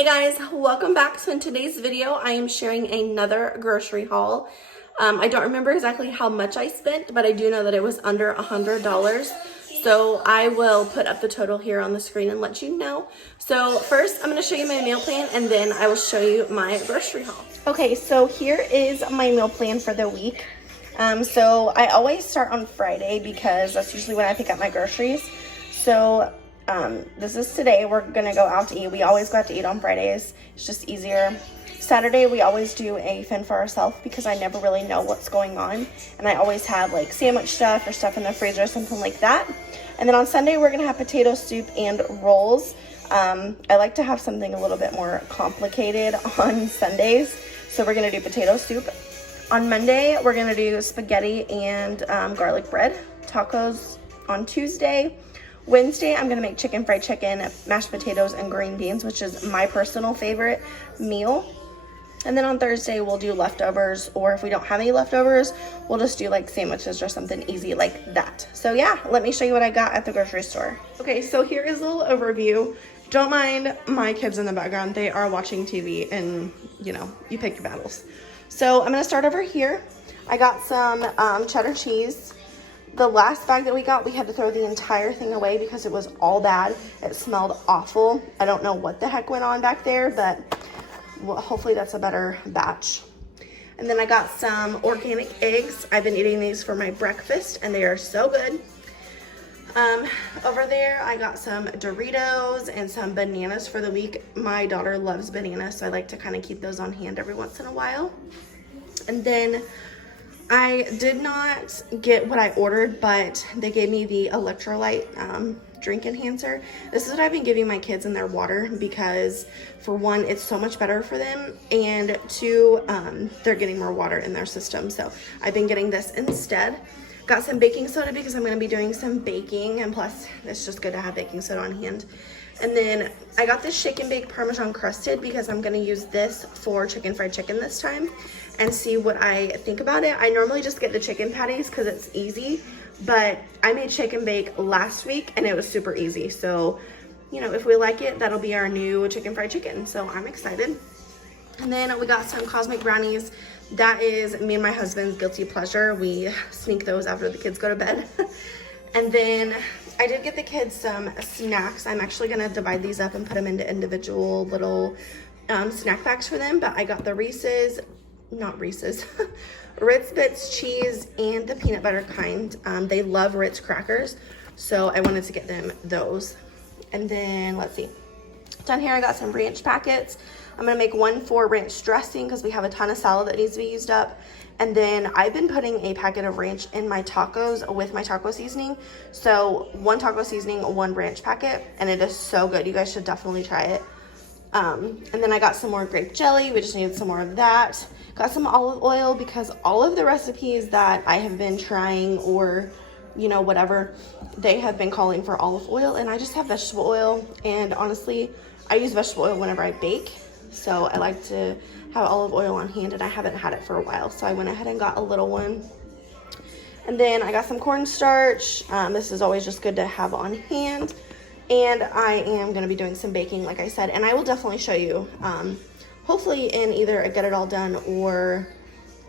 Hey guys, welcome back. So in today's video, I am sharing another grocery haul. I don't remember exactly how much I spent, but I do know that it was under $100. So I will put up the total here on the screen and let you know. So first, I'm going to show you my meal plan and then I will show you my grocery haul. Okay, so here is my meal plan for the week. So I always start on Friday because that's usually when I pick up my groceries. So this is today. We're gonna go out to eat. We always go out to eat on Fridays. It's just easier. Saturday we always do a fend for ourselves because I never really know what's going on, and I always have like sandwich stuff or stuff in the freezer or something like that. And then on Sunday we're gonna have potato soup and rolls. I like to have something a little bit more complicated on Sundays, so we're gonna do potato soup. On Monday we're gonna do spaghetti and garlic bread. Tacos on Tuesday. Wednesday, I'm gonna make fried chicken, mashed potatoes, and green beans, which is my personal favorite meal. And then on Thursday, we'll do leftovers, or if we don't have any leftovers, we'll just do like sandwiches or something easy like that. So yeah, let me show you what I got at the grocery store. Okay, so here is a little overview. Don't mind my kids in the background. They are watching TV and, you know, you pick your battles. So I'm gonna start over here. I got some cheddar cheese. The last bag that we got, we had to throw the entire thing away because it was all bad. It smelled awful. I don't know what the heck went on back there, but well, hopefully that's a better batch. And then I got some organic eggs. I've been eating these for my breakfast and they are so good. Over there, I got some Doritos and some bananas for the week. My daughter loves bananas, so I like to kind of keep those on hand every once in a while. And then I did not get what I ordered, but they gave me the electrolyte drink enhancer. This is what I've been giving my kids in their water because for one, it's so much better for them, and two, they're getting more water in their system. So I've been getting this instead. Got some baking soda because I'm going to be doing some baking, and plus it's just good to have baking soda on hand. And then I got this shake and bake Parmesan crusted because I'm going to use this for fried chicken this time and see what I think about it. I normally just get the chicken patties because it's easy, but I made shake and bake last week and it was super easy. So, you know, if we like it, that'll be our new fried chicken. So I'm excited. And then we got some cosmic brownies. That is me and my husband's guilty pleasure. We sneak those after the kids go to bed. And then I did get the kids some snacks. I'm actually gonna divide these up and put them into individual little snack packs for them, but I got the Ritz Bits cheese and the peanut butter kind. They love Ritz crackers, so I wanted to get them those. And then let's see, down here I got some ranch packets. I'm gonna make one for ranch dressing because we have a ton of salad that needs to be used up. And then I've been putting a packet of ranch in my tacos with my taco seasoning. So one taco seasoning, one ranch packet, and it is so good. You guys should definitely try it. And then I got some more grape jelly. We just needed some more of that. Got some olive oil because all of the recipes that I have been trying, or, you know, whatever, they have been calling for olive oil, and I just have vegetable oil. And honestly, I use vegetable oil whenever I bake. So I like to have olive oil on hand, and I haven't had it for a while. So I went ahead and got a little one. And then I got some cornstarch. This is always just good to have on hand. And I am going to be doing some baking, like I said, and I will definitely show you, hopefully in either a Get It All Done or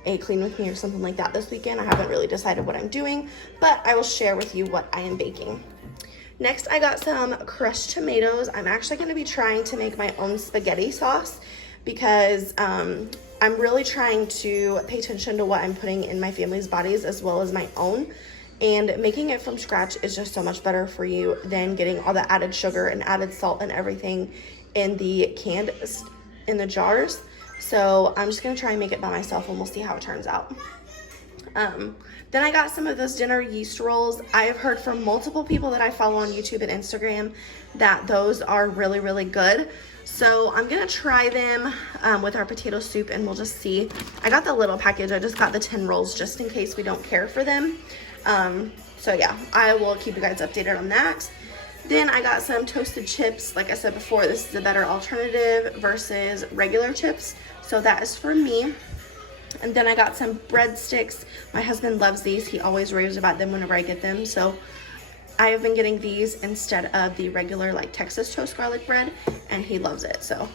a Clean With Me or something like that this weekend. I haven't really decided what I'm doing, but I will share with you what I am baking. Next, I got some crushed tomatoes. I'm actually going to be trying to make my own spaghetti sauce because I'm really trying to pay attention to what I'm putting in my family's bodies as well as my own. And making it from scratch is just so much better for you than getting all the added sugar and added salt and everything in the in the jars. So I'm just gonna try and make it by myself and we'll see how it turns out. Then I got some of those dinner yeast rolls. I have heard from multiple people that I follow on YouTube and Instagram that those are really, really good. So I'm gonna try them with our potato soup and we'll just see. I got the little package. I just got the 10 rolls just in case we don't care for them. So yeah, I will keep you guys updated on that. Then I got some toasted chips. Like I said before, this is a better alternative versus regular chips. So that is for me. And then I got some breadsticks. My husband loves these. He always raves about them whenever I get them. So I have been getting these instead of the regular like Texas toast garlic bread, and he loves it. So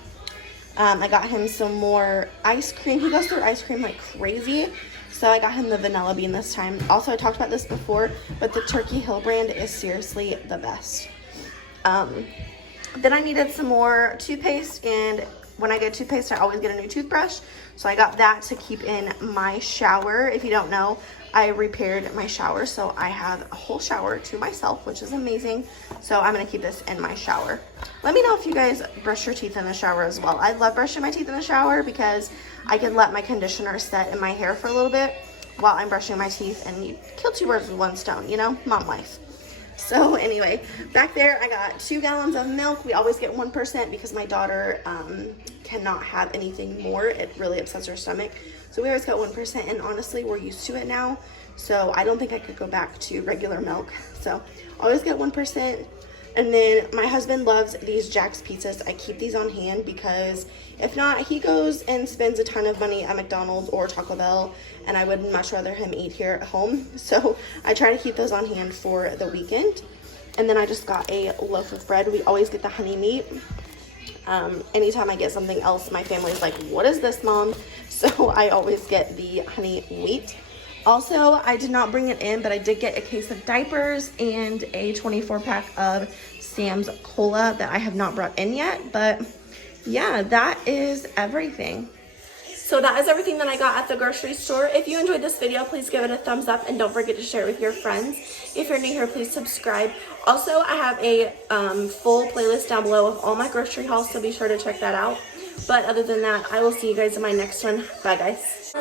I got him some more ice cream. He goes through ice cream like crazy. So I got him the vanilla bean this time. Also, I talked about this before, but the Turkey Hill brand is seriously the best. Then I needed some more toothpaste, and when I get toothpaste, I always get a new toothbrush. So I got that to keep in my shower. If you don't know, I repaired my shower, so I have a whole shower to myself, which is amazing. So I'm gonna keep this in my shower. Let me know if you guys brush your teeth in the shower as well. I love brushing my teeth in the shower because I can let my conditioner set in my hair for a little bit while I'm brushing my teeth, and you kill two birds with one stone, you know, mom life. So anyway, back there I got 2 gallons of milk. We always get 1% because my daughter cannot have anything more. It really upsets her stomach. So we always got 1%, and honestly, we're used to it now. So I don't think I could go back to regular milk. So always get 1%. And then my husband loves these Jack's pizzas. I keep these on hand because if not, he goes and spends a ton of money at McDonald's or Taco Bell, and I would much rather him eat here at home. So I try to keep those on hand for the weekend. And then I just got a loaf of bread. We always get the honey meat. Anytime I get something else, my family's like, what is this, Mom? So I always get the honey wheat. Also, I did not bring it in, but I did get a case of diapers and a 24-pack of Sam's Cola that I have not brought in yet. But yeah, that is everything. So that is everything that I got at the grocery store. If you enjoyed this video, please give it a thumbs up and don't forget to share it with your friends. If you're new here, please subscribe. Also, I have a full playlist down below of all my grocery hauls, so be sure to check that out. But other than that, I will see you guys in my next one. Bye, guys.